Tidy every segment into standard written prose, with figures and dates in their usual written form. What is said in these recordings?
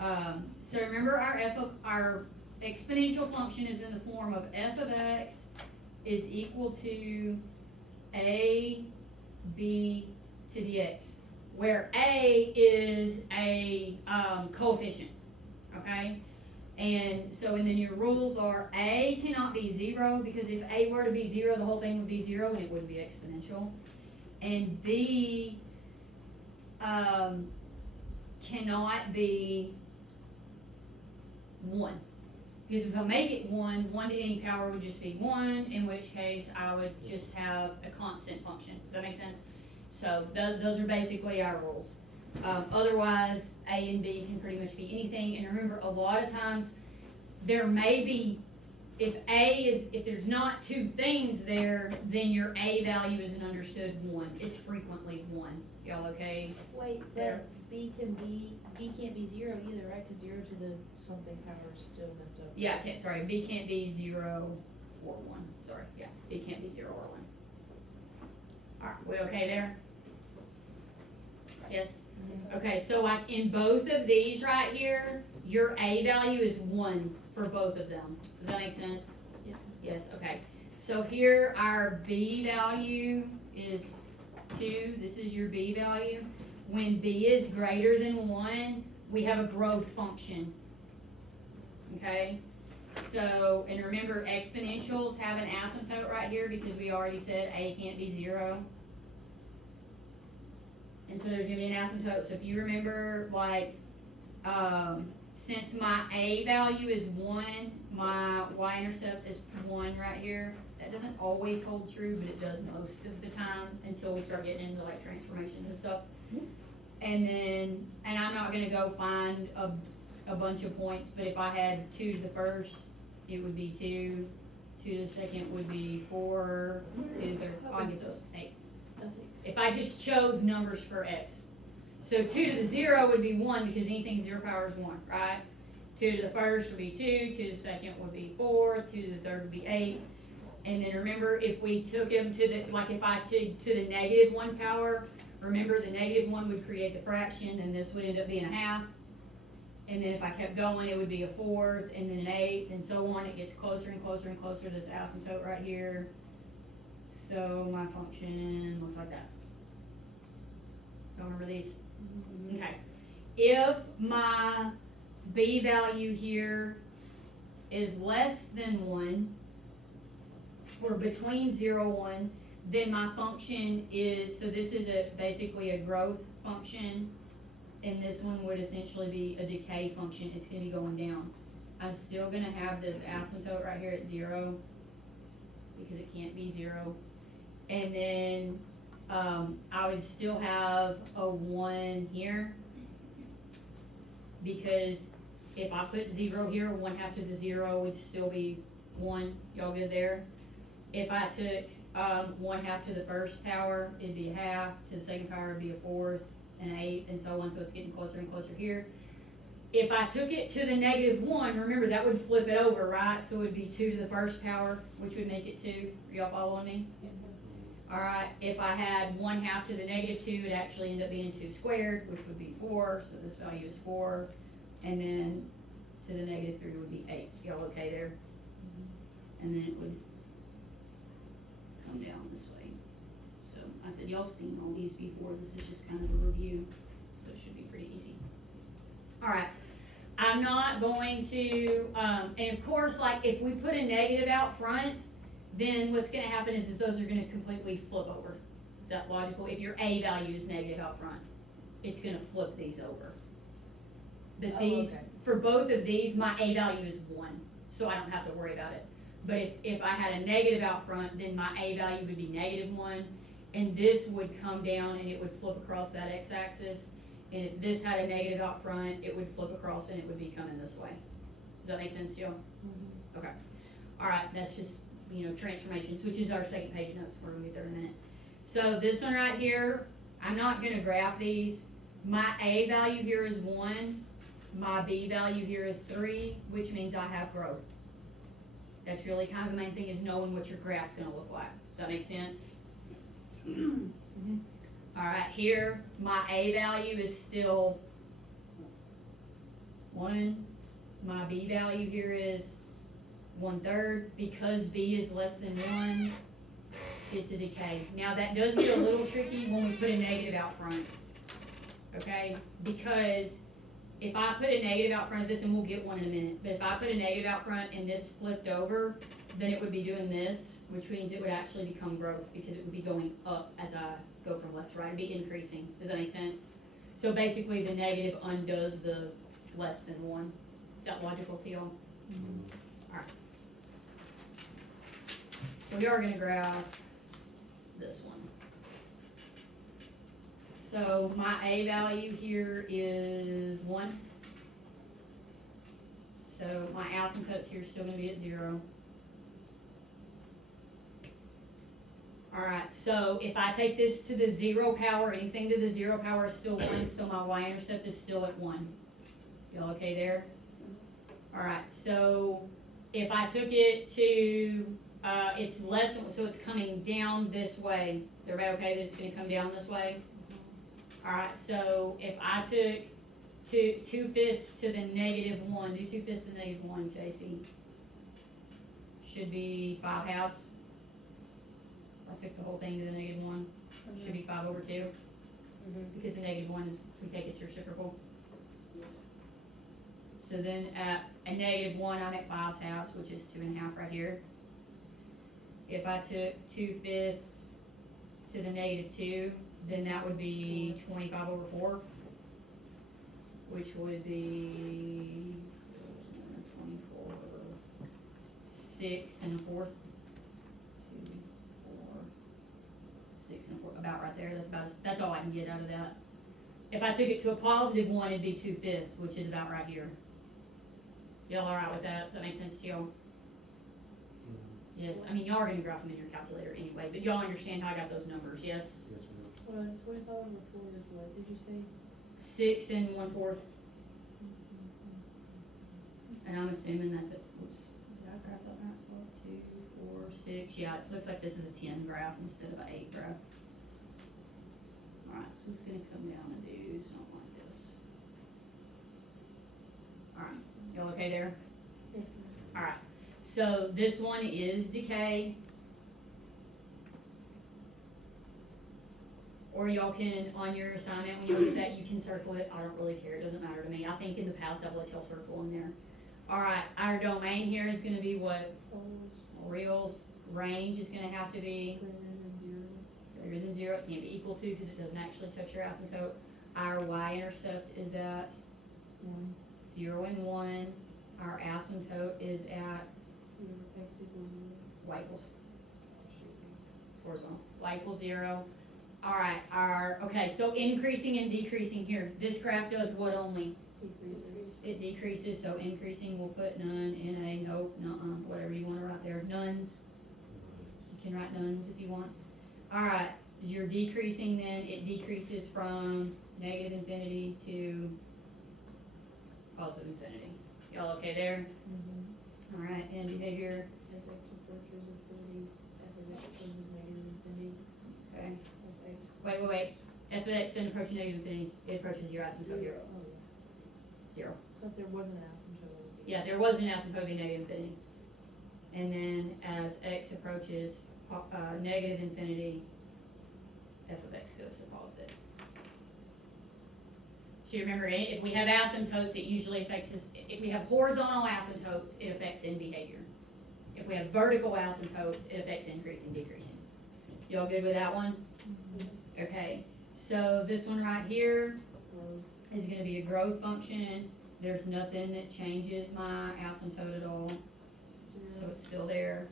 So remember our exponential function is in the form of f of x is equal to a b to the x, where a is a coefficient, okay? And then your rules are a cannot be 0, because if a were to be 0, the whole thing would be 0 and it wouldn't be exponential. And b cannot be 1. Because if I make it 1 to any power would just be 1, in which case I would just have a constant function. Does that make sense? So those are basically our rules. Otherwise, A and B can pretty much be anything. And remember, a lot of times there may be, if there's not two things there, then your A value is an understood 1. It's frequently 1. Y'all okay? Wait, but B can't be 0 either, right? Because 0 to the something power is still messed up. Yeah, okay, sorry. B can't be 0 or 1. Sorry, yeah. B can't be 0 or 1. Alright, we okay there? Yes? Okay, so like in both of these right here, your A value is 1 for both of them. Does that make sense? Yes. Yes, okay. So here our B value is 2. This is your B value. When B is greater than 1, we have a growth function. Okay? So, and remember, exponentials have an asymptote right here because we already said A can't be 0. And so there's going to be an asymptote. So if you remember, like, since my A value is 1, my y-intercept is 1 right here. That doesn't always hold true, but it does most of the time until we start getting into like transformations and stuff. And I'm not going to go find a bunch of points, but if I had 2 to the first, it would be 2. 2 to the second would be 4. 2 to the third, I'll get those, 8. That's it. If I just chose numbers for x. So 2 to the 0 would be 1 because anything 0 power is 1, right? 2 to the first would be 2, 2 to the second would be 4, 2 to the third would be 8. And then remember, if we took them to the, like if I took to the negative 1 power, remember the negative 1 would create the fraction and this would end up being a half. And then if I kept going, it would be a fourth and then an eighth and so on. It gets closer and closer and closer to this asymptote right here. So my function looks like that. Y'all remember these? Okay. If my B value here is less than 1, or between 0 and 1, then my function is, so this is basically a growth function, and this one would essentially be a decay function. It's going to be going down. I'm still going to have this asymptote right here at 0, because it can't be 0. And then I would still have a 1 here, because if I put 0 here, 1/2 to the 0 would still be 1. Y'all good there? If I took 1/2 to the first power, it'd be a half. To the second power, it'd be a fourth, and an eighth, and so on. So it's getting closer and closer here. If I took it to the negative 1, remember that would flip it over, right? So it would be 2 to the first power, which would make it 2. Are y'all following me? Alright, if I had 1/2 to the negative 2, it'd actually end up being 2 squared, which would be 4. So this value is 4. And then to the negative 3 would be 8. Y'all okay there? And then it would come down this way. So I said, y'all seen all these before. This is just kind of a review. So it should be pretty easy. Alright, I'm not going to, and of course, like if we put a negative out front, then what's going to happen is those are going to completely flip over. Is that logical? If your A value is negative out front, it's going to flip these over. But these, okay. For both of these, my A value is 1, so I don't have to worry about it. But if I had a negative out front, then my A value would be negative 1, and this would come down and it would flip across that x-axis. And if this had a negative out front, it would flip across and it would be coming this way. Does that make sense to you? Mm-hmm. Okay. All right, that's just, transformations, which is our second page of notes. We're going to get there in a minute. So this one right here, I'm not going to graph these. My A value here is 1. My B value here is 3, which means I have growth. That's really kind of the main thing, is knowing what your graph's going to look like. Does that make sense? Mm-hmm. All right, here, my A value is still 1. My B value here is 1/3. Because B is less than 1, it's a decay. Now that does get a little tricky when we put a negative out front. Okay? Because if I put a negative out front of this, and we'll get one in a minute, but if I put a negative out front and this flipped over, then it would be doing this, which means it would actually become growth because it would be going up as I go from left to right. It'd be increasing. Does that make sense? So basically the negative undoes the less than 1. Is that logical to y'all? Alright. So we are gonna graph this one. So my A value here is 1. So my asymptotes here is still gonna be at 0. Alright, so if I take this to the 0 power, anything to the 0 power is still 1, so my y-intercept is still at 1. Y'all okay there? Alright, so if I took it to, it's less, so it's coming down this way. Everybody okay that it's gonna come down this way? Alright, so if I took 2/5 to the -1, do 2/5 to the -1, Casey. Should be 5/2. I took the whole thing to the -1. Should be 5/2. Because the -1 is, we take its reciprocal. So then at a -1, I'm at 5/2, which is 2.5 right here. If I took 2/5 to the -2, then that would be 25/4, which would be 24, 6 1/4. 2, 4, 6 1/4, about right there. That's all I can get out of that. If I took it to a +1, it'd be 2/5, which is about right here. Y'all alright with that? Does that make sense to y'all? Yes, I mean, y'all are gonna graph them in your calculator anyway, but y'all understand how I got those numbers, yes? Yes, ma'am. 25/4 is what, did you say? 6 1/4. And I'm assuming that's it, oops, did I graph that right spot? 2, 4, 6, yeah, it looks like this is a 10 graph instead of an 8 graph. Alright, so it's gonna come down and do something like this. Alright, y'all okay there? Yes, ma'am. Alright, so this one is decay. Or y'all can, on your assignment, when you look at that, you can circle it. I don't really care, it doesn't matter to me. I think in the past I've let y'all circle in there. Alright, our domain here is gonna be what? Poles Reals. Range is gonna have to be greater than 0. greater than 0. It can't be equal to because it doesn't actually touch your asymptote. Our y-intercept is at 1. 0 and 1. Our asymptote is at 0, x equals 0. y equals Should be. horizontal. Y equals 0. Alright, okay, so increasing and decreasing here. This graph does what only? Decreases. It decreases, so increasing, we'll put none, NA, nope, nuh-uh, whatever you wanna write there. Nones, you can write nones if you want. Alright, you're decreasing then, it decreases from -infinity to +infinity. Y'all okay there? Alright, and behavior, As x approaches infinity, f of x approaches -infinity, okay. as x. Wait. F of x then approaching -infinity, it approaches your asymptote here. Oh, yeah. 0. So if there wasn't an asymptote, it would be. Yeah, there was an asymptote be -infinity. And then as x approaches -infinity, f of x goes to positive. So you remember, if we have asymptotes, it usually affects us. If we have horizontal asymptotes, it affects in behavior. If we have vertical asymptotes, it affects increasing, decreasing. Y'all good with that one? Okay, so this one right here Growth. is gonna be a growth function. There's nothing that changes my asymptote at all, so 0. it's still there.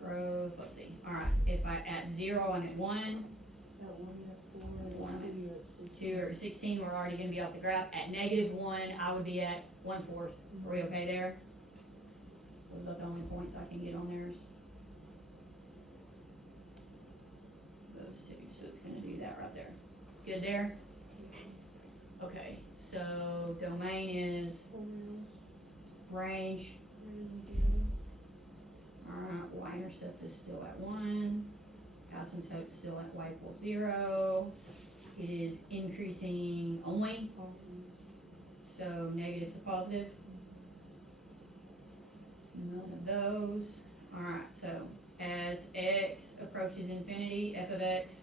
Growth, let's see, alright, if I, at 0, I'm at 1, At 1 you have 4, One. at 2 you're at 16. 2 or 16, we're already gonna be off the graph. At -1, I would be at 1/4. Are we okay there? Those are the only points I can get on theirs. Those two, so it's gonna do that right there. Good there? Okay, so domain is 4 mils, range. greater than 0. Alright, y-intercept is still at 1. Asymptote still at y equals 0. It is increasing only. so negative to positive. None of those. Alright, so as x approaches infinity, f of x.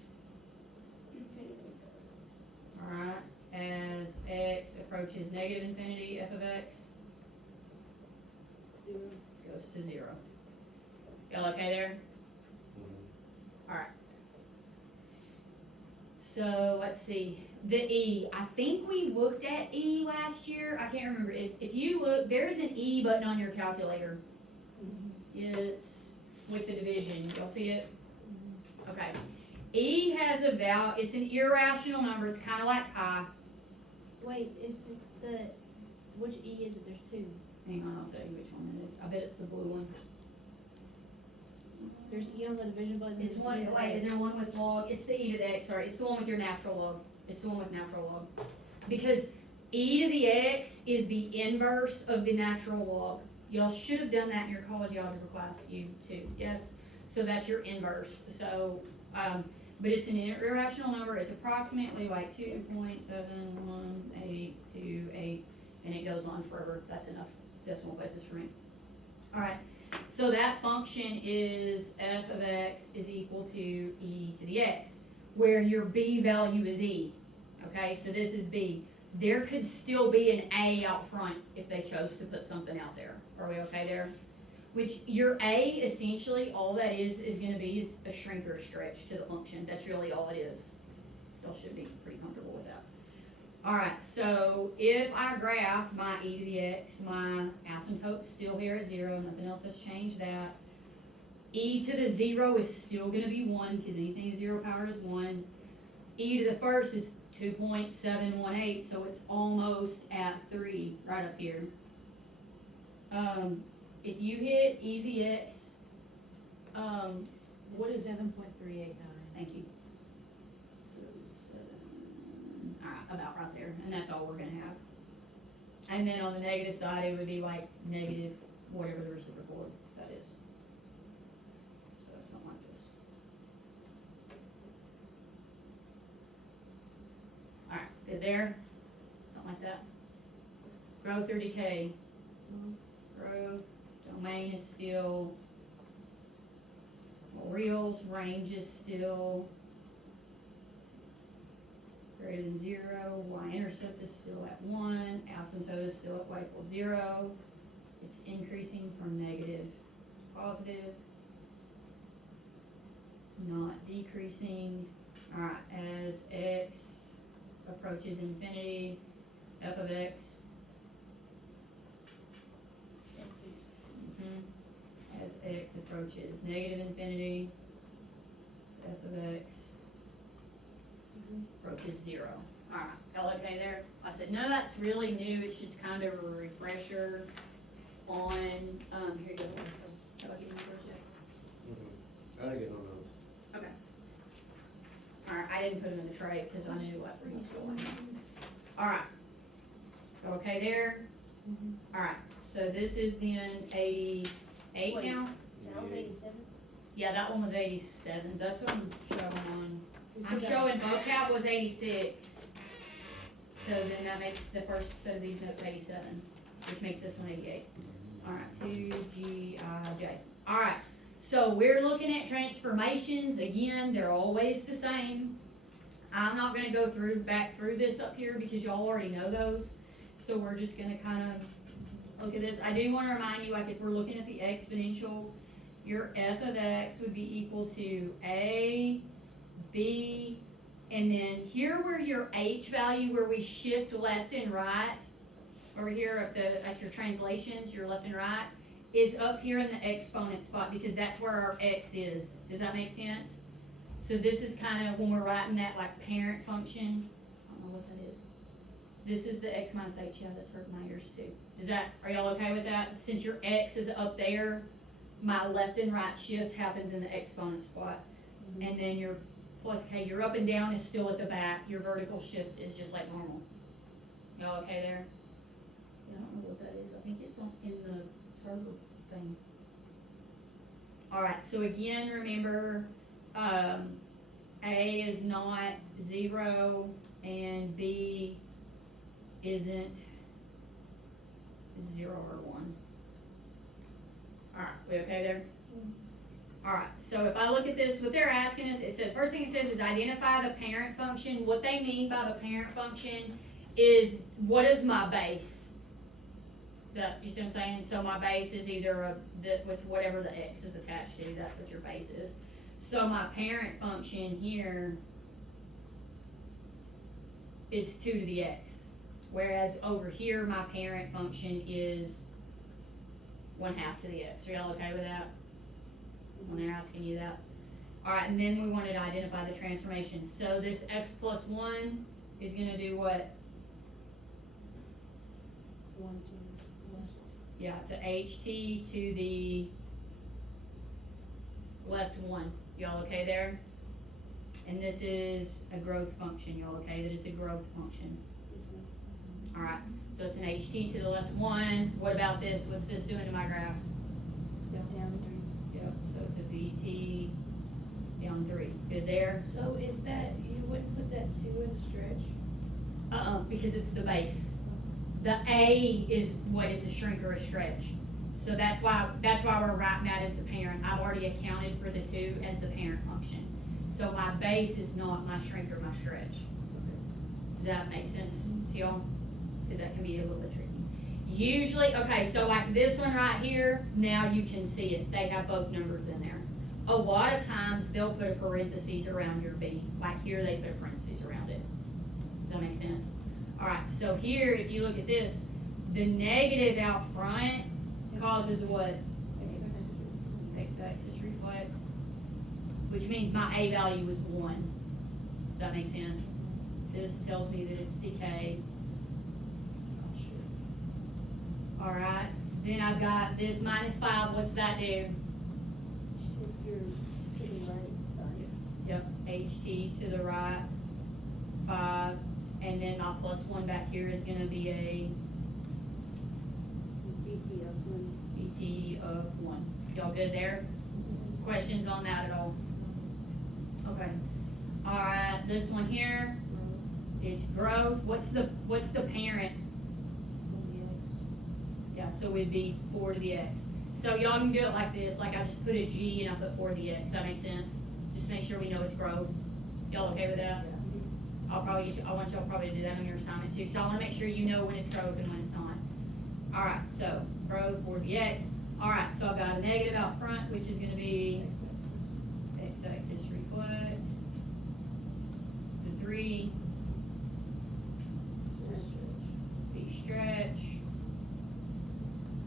Alright, as x approaches negative infinity, f of x 0. goes to 0. Y'all okay there? Alright. So let's see. The E. I think we looked at E last year. I can't remember. If you look, there's an E button on your calculator. It's with the division. Y'all see it? Okay. E has a value. It's an irrational number. It's kind of like pi. Wait, is the, which E is it? There's 2. Hang on, I'll tell you which one it is. I bet it's the blue one. There's E on the division button. It's there's one. E on the Wait, is X. there one with log? It's the E to the X. Sorry, it's the one with your natural log. It's the one with natural log. Because E to the X is the inverse of the natural log. Y'all should have done that in your college algebra class. You too, yes. So that's your inverse. So, but it's an irrational number. It's approximately like 2.718828, and it goes on forever. That's enough decimal places for me. All right. So that function is f of x is equal to e to the x, where your b value is e. Okay, so this is b. There could still be an a out front if they chose to put something out there. Are we okay there? Which your a, essentially, all that is going to be is a shrink or a stretch to the function. That's really all it is. Y'all should be pretty comfortable with that. All right, so if I graph my e to the x, my asymptote's still here at 0. Nothing else has changed that. E to the 0 is still going to be 1 because anything 0 power is 1. E to the first is 2.718, so it's almost at 3 right up here. If you hit e to the x, what is 7.389? Thank you. So 7, all right, about right there, and that's all we're gonna have. And then on the negative side, it would be like negative whatever the reciprocal of that is. So something like this. All right, good there. Something like that. Growth or decay. Growth. Domain is still reals. Range is still greater than 0. Y-intercept is still at 1. Asymptote is still at y equals 0. It's increasing from negative to positive. Not decreasing. Alright, as x approaches infinity, f of x. As x approaches negative infinity, f of x approaches 0. Alright, y'all okay there? I said none of that's really new, it's just kind of a refresher on, here you go. Have I given you yours yet? I didn't get no notes. Okay. Alright, I didn't put them in the tray because I knew what was going on. Alright. Okay there? Alright, so this is then 88 now? That was 87? Yeah, that one was 87. That's what I'm showing on. We I'm still got- showing vocab was 86. So then that makes the first set of these notes 87, which makes this one 88. Alright, 2GIJ. Alright, so we're looking at transformations. Again, they're always the same. I'm not gonna go back through this up here because y'all already know those. So we're just gonna kind of look at this. I do want to remind you, like if we're looking at the exponential, your f of x would be equal to a, b, and then here where your h value, where we shift left and right, over here at your translations, your left and right, is up here in the exponent spot because that's where our x is. Does that make sense? So this is kind of when we're writing that like parent function. I don't know what that is. This is the x minus h. Yeah, that's hurt my ears too. Are y'all okay with that? Since your x is up there, my left and right shift happens in the exponent spot. And then your plus k, your up and down is still at the back. Your vertical shift is just like normal. Y'all okay there? I don't know what that is. I think it's in the server thing. Alright, so again, remember, A is not 0 and B isn't is 0 or 1. Alright, we okay there? Alright, so if I look at this, what they're asking us, it said, first thing it says is identify the parent function. What they mean by the parent function is, what is my base? You see what I'm saying? So my base is either whatever the x is attached to, that's what your base is. So my parent function here is 2 to the x. Whereas over here, my parent function is 1/2 to the x. Are y'all okay with that? When they're asking you that. Alright, and then we wanted to identify the transformation. So this x plus 1 is gonna do what? 1, 2, 1. Yeah, it's a ht to the left 1. Y'all okay there? And this is a growth function. Y'all okay that it's a growth function? Alright, so it's an ht to the left 1. What about this? What's this doing to my graph? Down 3. Yep, so it's a bt down 3. Good there? So is that, you wouldn't put that 2 as a stretch? Because it's the base. The A is what is a shrink or a stretch. So that's why we're writing that as the parent. I've already accounted for the 2 as the parent function. So my base is not my shrink or my stretch. Does that make sense to y'all? Because that can be a little bit tricky. Usually, okay, so like this one right here, now you can see it. They have both numbers in there. A lot of times they'll put a parentheses around your B. Like here, they put a parentheses around it. Does that make sense? All right, so here, if you look at this, the negative out front causes what? X-axis reflect, which means my A value is 1. Does that make sense? This tells me that it's decay. All right, then I've got this -5. What's that do? Shift your to the right side. Yep, ht to the right 5, and then my plus 1 back here is gonna be a BT of 1. bt of 1. Y'all good there? Questions on that at all? Okay. All right, this one here, it's growth. What's the parent? Yeah, so it'd be 4 to the x. So y'all can do it like this, like I just put a g and I put 4 to the x. That makes sense? Just make sure we know it's growth. Y'all okay with that? I want y'all probably to do that on your assignment too, because I want to make sure you know when it's growth and when it's not. All right, so growth 4 to the x. All right, so I've got a negative out front, which is going to be x-axis reflect. The 3 b stretch.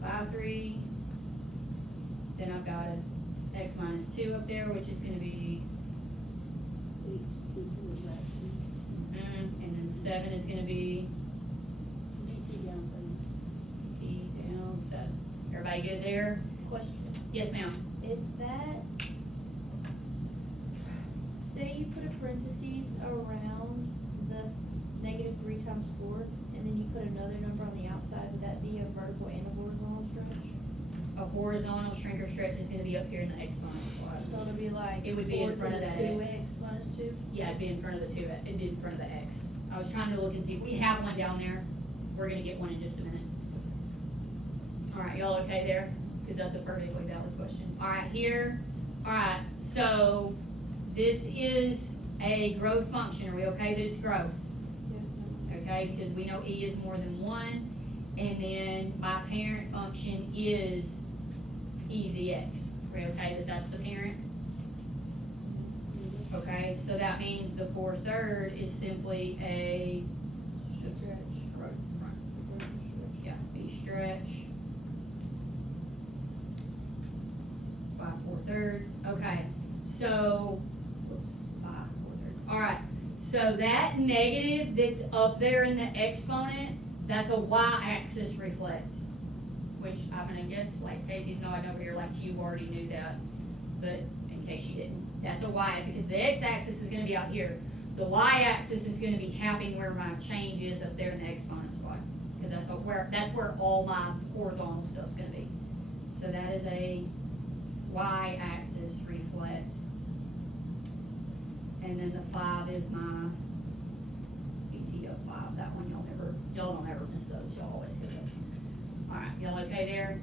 5, 3. Then I've got a x minus 2 up there, which is going to be, HT to the left. and then the 7 is going to be BT down 3. t down 7. Everybody good there? Question. Yes, ma'am. If that, say you put a parentheses around the -3 times 4, and then you put another number on the outside, would that be a vertical and a horizontal stretch? A horizontal shrink or stretch is going to be up here in the exponent spot. So it'll be like It would be 4 in front to of the that 2x x. minus 2? Yeah, it'd be in front of the 2. It'd be in front of the x. I was trying to look and see if we have one down there. We're going to get one in just a minute. All right, y'all okay there? Because that's a perfectly valid question. All right, here. All right, so this is a growth function. Are we okay that it's growth? Yes, ma'am. Okay, because we know e is more than 1. And then my parent function is e to the x. Are we okay that that's the parent? Okay, so that means the 4/3 is simply a Stretch. Vertical stretch. yeah, b stretch by 4/3. Okay, so whoops, by 4/3. All right, so that negative that's up there in the exponent, that's a y-axis reflect. Which I'm gonna guess, like Casey's nodding over here, like you already knew that, but in case you didn't, that's a y, because the x-axis is gonna be out here. The y-axis is gonna be happening where my change is up there in the exponent slot, because that's where all my horizontal stuff's gonna be. So that is a y-axis reflect. And then the 5 is my BT of 5. That one y'all don't ever miss those. Y'all always get those. Alright, y'all okay there?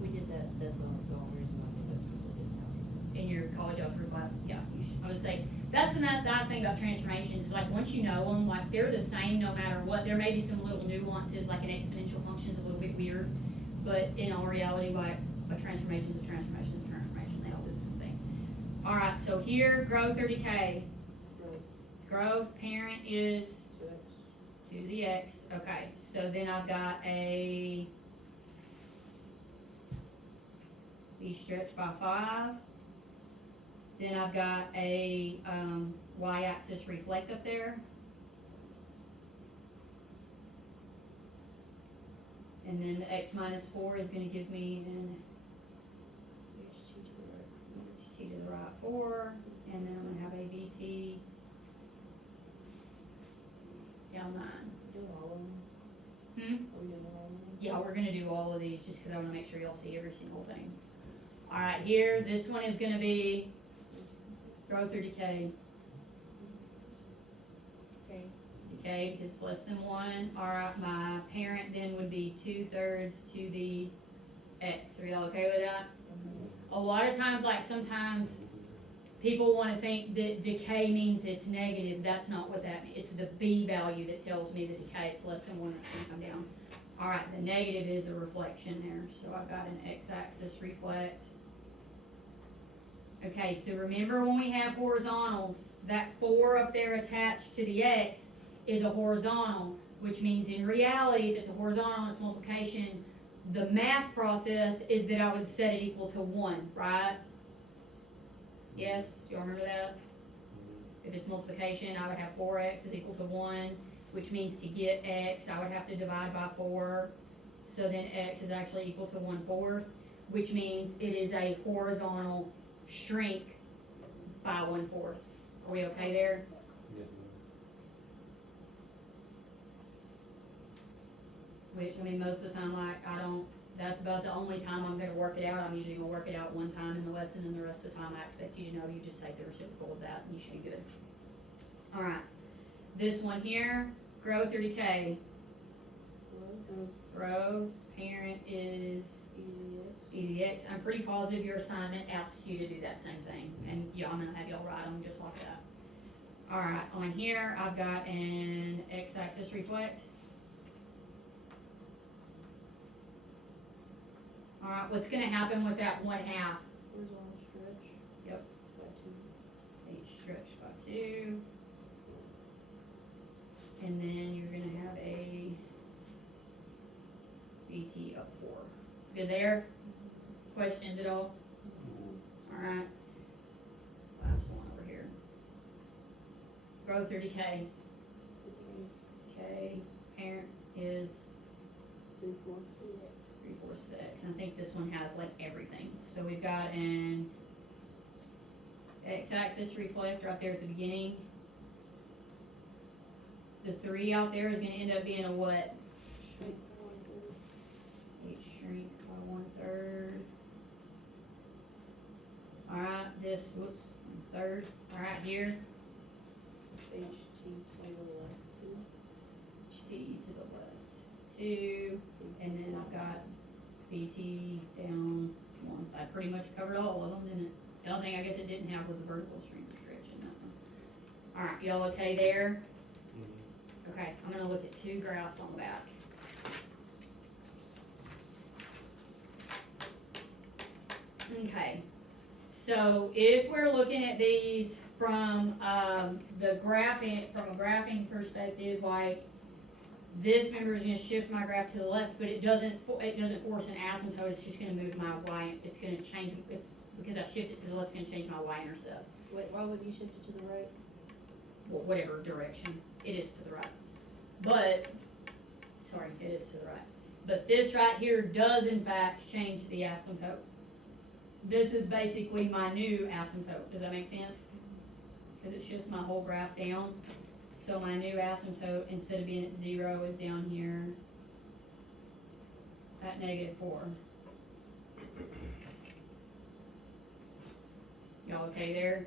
We did that, that's the only reason why we didn't have. In your college algebra class, yeah, you should, I would say, that's the nice thing about transformations, is like, once you know them, like, they're the same no matter what, there may be some little nuances, like an exponential function's a little bit weird, but in all reality, like, a transformation's a transformation, they all do the same thing. Alright, so here, growth or decay, growth, parent is 2x. 2 to the x, okay, so then I've got a be stretched by 5. Then I've got a y-axis reflect up there. And then the x minus 4 is going to give me an t to the right 4. And then I'm going to have a bt down 9. Doing all of them? Hmm? Are we doing all of them? Yeah, we're going to do all of these just because I want to make sure y'all see every single thing. Alright, here, this one is going to be growth or decay. Okay. Decay, because it's less than 1. Alright, my parent then would be 2/3 to the x. Are y'all okay with that? A lot of times, like sometimes people want to think that decay means it's negative. That's not what that means. It's the b value that tells me the decay. It's less than 1, that's going to come down. Alright, the negative is a reflection there. So I've got an x-axis reflect. Okay, so remember when we have horizontals, that 4 up there attached to the x is a horizontal, which means in reality, if it's a horizontal and it's multiplication, the math process is that I would set it equal to 1, right? Yes, do y'all remember that? If it's multiplication, I would have 4x is equal to 1, which means to get x, I would have to divide by 4. So then x is actually equal to 1/4, which means it is a horizontal shrink by 1/4. Are we okay there? Yes, ma'am. Which, I mean, most of the time, like, that's about the only time I'm gonna work it out. I'm usually gonna work it out one time in the lesson, and the rest of the time I expect you to know, you just take the reciprocal of that, and you should be good. Alright, this one here, growth or decay? Growth, parent is e to the x. I'm pretty positive your assignment asks you to do that same thing, and yeah, I'm gonna have y'all write them just like that. Alright, on here, I've got an x-axis reflect. Alright, what's gonna happen with that 1/2? Horizontal stretch. Yep. By 2. H stretched by 2. And then you're gonna have a BT up 4. Good there? Questions at all? Alright. Last one over here. Growth or decay? Decay. Parent is 3/4 x. 3/4 to x. And I think this one has like everything. So we've got an x-axis reflect right there at the beginning. The 3 out there is going to end up being a what? Shrink to 1/3. H shrink by 1/3. Alright, this, whoops, 1/3. Alright, here, HT to the left 2. HT to the left 2. And then I've got BT down 1. I pretty much covered all of them, didn't it? The only thing I guess it didn't have was a vertical shrink or stretch in that one. Alright, y'all okay there? Okay, I'm gonna look at 2 graphs on the back. Okay, so if we're looking at these from the graphing, from a graphing perspective, like this member is gonna shift my graph to the left, but it doesn't force an asymptote. It's just gonna move my y. It's gonna change. It's because I shift it to the left. It's gonna change my y-intercept. Wait, why would you shift it to the right? Well, whatever direction it is to the right. But sorry, it is to the right. But this right here does in fact change the asymptote. This is basically my new asymptote. Does that make sense? Because it shifts my whole graph down. So my new asymptote, instead of being at 0, is down here at -4. Y'all okay there?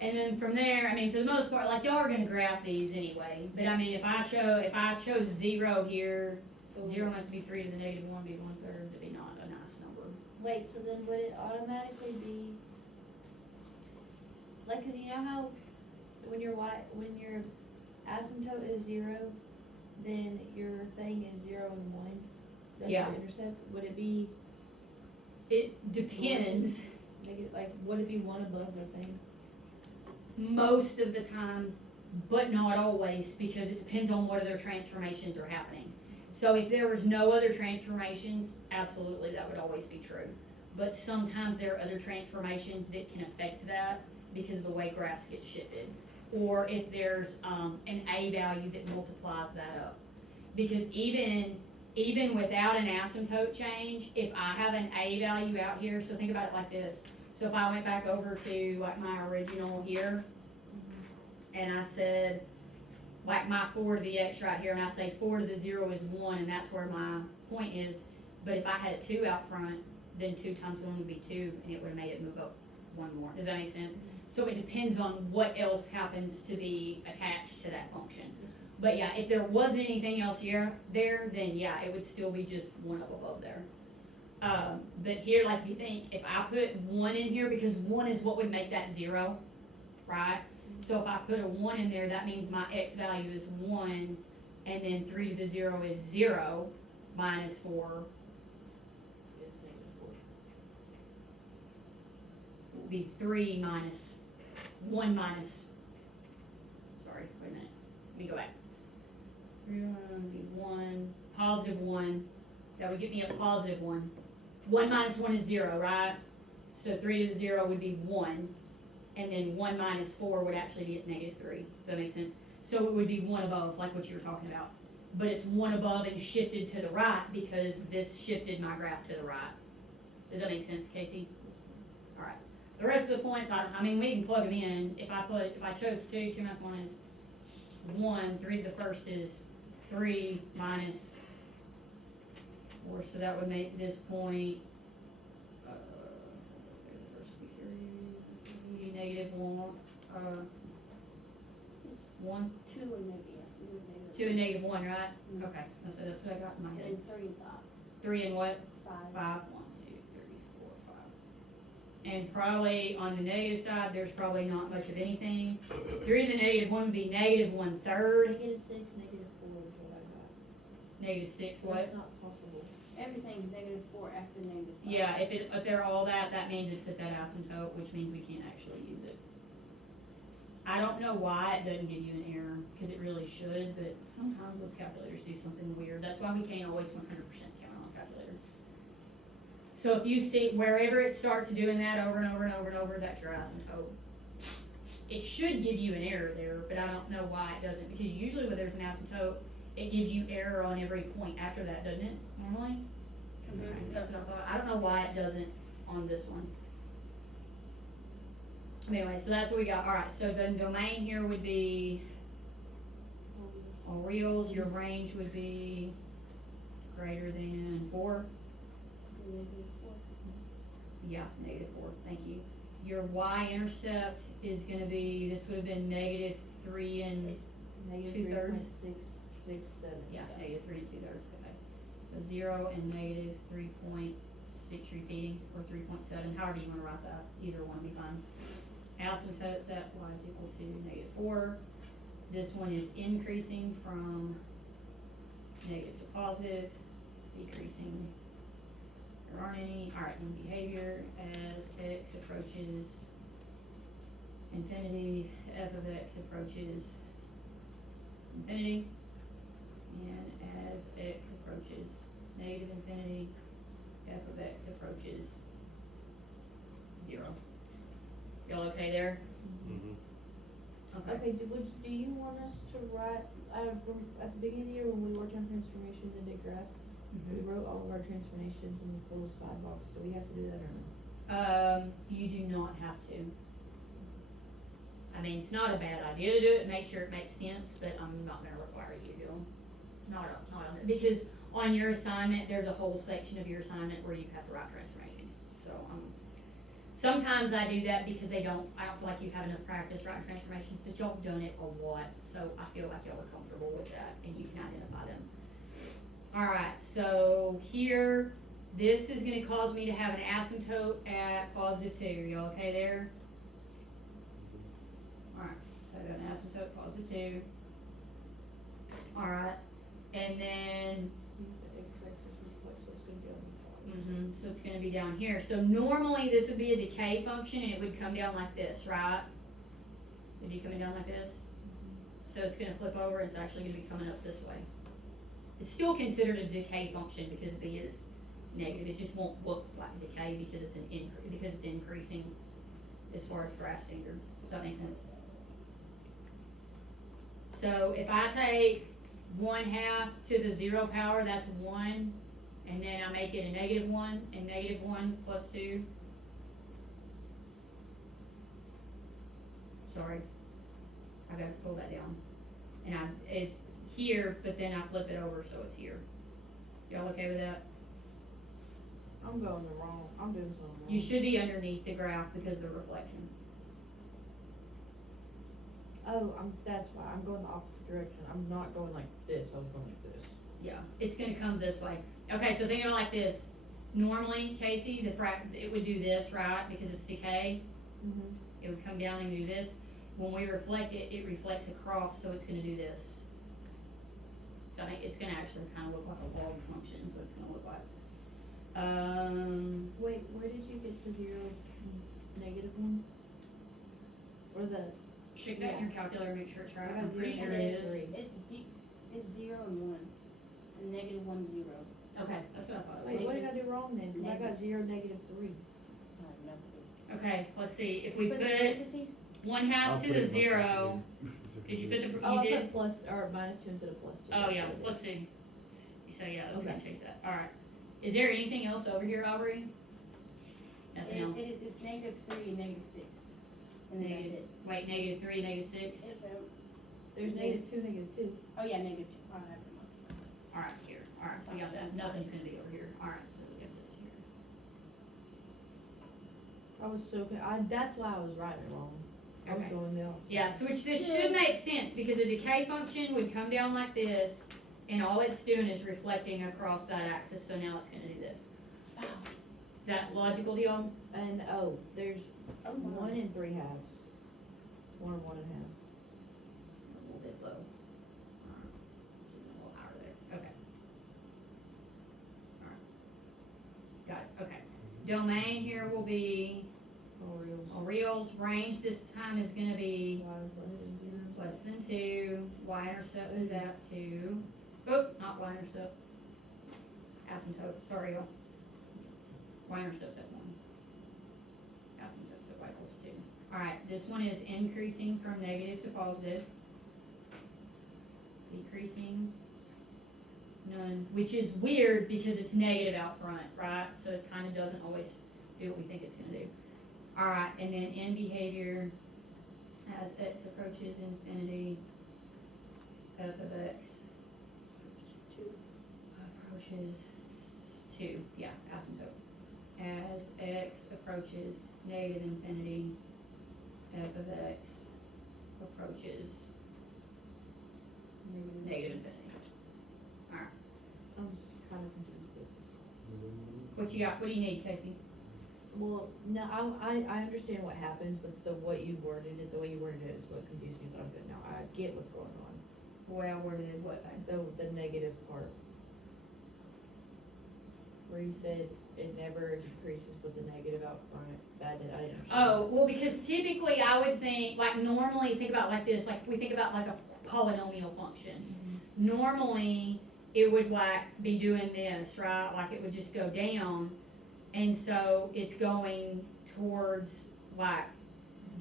And then from there, I mean, for the most part, like y'all are gonna graph these anyway, but I mean, if I chose 0 here, So 0 must be 3 to the negative 1, be 1/3, that'd be not a nice number. Wait, so then would it automatically be, like, cause you know how when your asymptote is 0, then your thing is 0 and 1? That's Yeah. your intercept? Would it be It depends. negative, like, would it be 1 above the thing? Most of the time, but not always, because it depends on what other transformations are happening. So if there was no other transformations, absolutely that would always be true. But sometimes there are other transformations that can affect that because of the way graphs get shifted. Or if there's an A value that multiplies that up. Because even without an asymptote change, if I have an A value out here, so think about it like this. So if I went back over to like my original here, and I said, like my 4 to the x right here, and I say 4 to the 0 is 1, and that's where my point is. But if I had a 2 out front, then 2 times 1 would be 2, and it would have made it move up 1 more. Does that make sense? So it depends on what else happens to be attached to that function. But yeah, if there wasn't anything else there, then yeah, it would still be just 1 up above there. But here, like you think, if I put 1 in here, because 1 is what would make that 0, right? So if I put a 1 in there, that means my x value is 1, and then 3 to the 0 is 0, minus 4 It's -4. will be 3 minus 1 minus, sorry, wait a minute, let me go back. 3 would be 1, positive 1, that would give me a positive 1. 1 minus 1 is 0, right? So 3 to the 0 would be 1, and then 1 minus 4 would actually be at -3. Does that make sense? So it would be 1 above, like what you were talking about. But it's 1 above and shifted to the right because this shifted my graph to the right. Does that make sense, Casey? Alright. The rest of the points, I mean, we can plug them in. If I chose 2, 2 minus 1 is 1, 3 to the first is 3 minus 4, so that would make this point, negative 1, It's 1, 2 and negative, yeah, 2 and negative 1, right? Mhm. Okay, so that's what I got in my and head. then 3 and 5, 3 and what? 5. 5, 1, 2, 3, 4, 5. And probably on the negative side, there's probably not much of anything. 3 to the negative 1 would be negative 1/3, -6, -4 is what I got. negative 6, what? That's not possible. Everything's -4 after -5. Yeah, if they're all that means it's at that asymptote, which means we can't actually use it. I don't know why it doesn't give you an error, because it really should, but sometimes those calculators do something weird. That's why we can't always 100% count on a calculator. So if you see wherever it starts doing that over and over and over and over, that's your asymptote. It should give you an error there, but I don't know why it doesn't, because usually when there's an asymptote, it gives you error on every point after that, doesn't it, normally? That's what I thought. I don't know why it doesn't on this one. Anyway, so that's what we got. Alright, so the domain here would be all reals. Your range would be greater than 4. -4. Yeah, -4. Thank you. Your y-intercept is going to be, this would have been -3 and It's negative 2/3. 3.667. Yeah, -3 and 2/3. Okay. So 0 and -3.6 repeating, or 3.7, however you want to write that. Either one would be fine. Asymptotes at y is equal to -4. This one is increasing from negative to positive, decreasing. There aren't any. Alright, in behavior, as x approaches infinity, f of x approaches infinity. And as x approaches negative infinity, f of x approaches 0. Y'all okay there? Okay, do you want us to write, at the beginning of the year when we worked on transformations and did graphs, we wrote all of our transformations in this little side box, do we have to do that or no? You do not have to. I mean, it's not a bad idea to do it, make sure it makes sense, but I'm not gonna require you to do them. Not on it, because on your assignment, there's a whole section of your assignment where you have to write transformations, Sometimes I do that because I don't feel like you have enough practice writing transformations, but y'all have done it a lot, so I feel like y'all are comfortable with that and you can identify them. Alright, so here, this is gonna cause me to have an asymptote at positive 2. Y'all okay there? Alright, so I got an asymptote positive 2. Alright, and then The x-axis reflects, so it's gonna go on the so it's gonna be down here. So normally this would be a decay function and it would come down like this, right? It'd be coming down like this. So it's gonna flip over and it's actually gonna be coming up this way. It's still considered a decay function because B is negative. It just won't look like decay because it's increasing as far as graph standards. Does that make sense? So if I take 1/2 to the 0 power, that's 1, and then I make it a -1, and -1 plus 2. Sorry, I got to pull that down. And it's here, but then I flip it over so it's here. Y'all okay with that? I'm going the wrong, I'm doing something wrong. You should be underneath the graph because of the reflection. Oh, that's why, I'm going the opposite direction, I'm not going like this, I was going like this. Yeah, it's gonna come this way. Okay, so think of it like this. Normally, Casey, it would do this, right? Because it's decay. Mm-hmm. It would come down and do this. When we reflect it, it reflects across, so it's gonna do this. So it's gonna actually kind of look like a log function, so it's gonna look like. Wait, where did you get the 0, -1? Or the, Check that in your calculator, make sure it's right. I got I'm pretty 0 sure and it is. 3. It's 0 and 1, and -1, 0. Okay, that's what I thought. Wait, what did I do wrong then? Cause I got 0, -3. Okay, let's see. If we Put the put parentheses? 1/2 to the 0, did you put the? Oh, You I did. put plus, or -2 instead of +2. Oh That's yeah, what it plus is. 2. So yeah, let's Okay. change that. All right. Is there anything else over here, Aubrey? Nothing else. It's -3 and -6, and then that's Negative- it. Wait, -3, -6. Yes, ma'am. There's -2, -2. Oh, yeah, -2, I have it. All right, here. All right, so we got that. Nothing's gonna be over here. All right, so we got this here. I was so, that's why I was writing it wrong. I was Okay. going the opposite. Yeah, so which this should make sense because a decay function would come down like this, and all it's doing is reflecting across that axis. So now it's gonna do this. Is that logical to y'all? And, there's Oh, my. 1 and 3/2. 1 and 1 1/2. That was a little bit low. Alright. Should've been a little higher there. Okay. Alright. Got it, okay. Domain here will be reals. Range this time is gonna be Y is less than 0. less than 2. Y-intercept is at 2. Oop, not Y-intercept. Asymptote, sorry y'all. Y-intercept's at 1. Asymptote's at y equals 2. Alright, this one is increasing from negative to positive. Decreasing. None, which is weird because it's negative out front, right? So it kind of doesn't always do what we think it's gonna do. Alright, and then in behavior, as x approaches infinity, f of x 2. approaches 2, yeah, asymptote. As x approaches negative infinity, f of x approaches negative infinity. I'm just kind of confused with it. What you got? What do you need, Casey? Well, no, I understand what happens, but the way you worded it is what confused me, but I'm good now. I get what's going on. Well, where did what? The negative part. Where you said it never decreases with the negative out front. I didn't understand. Oh, well, because typically I would think, like normally think about like this, like we think about like a polynomial function. Normally it would like be doing this, right? Like it would just go down. And so it's going towards like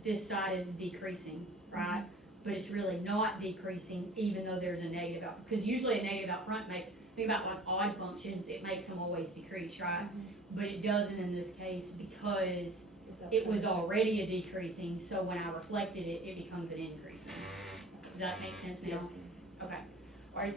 this side is decreasing, right? But it's really not decreasing even though there's a negative out, because usually a negative out front makes, think about like odd functions, it makes them always decrease, right? But it doesn't in this case because it was already a decreasing, so when I reflected it, it becomes an increasing. Does that make sense now? Okay. Alright,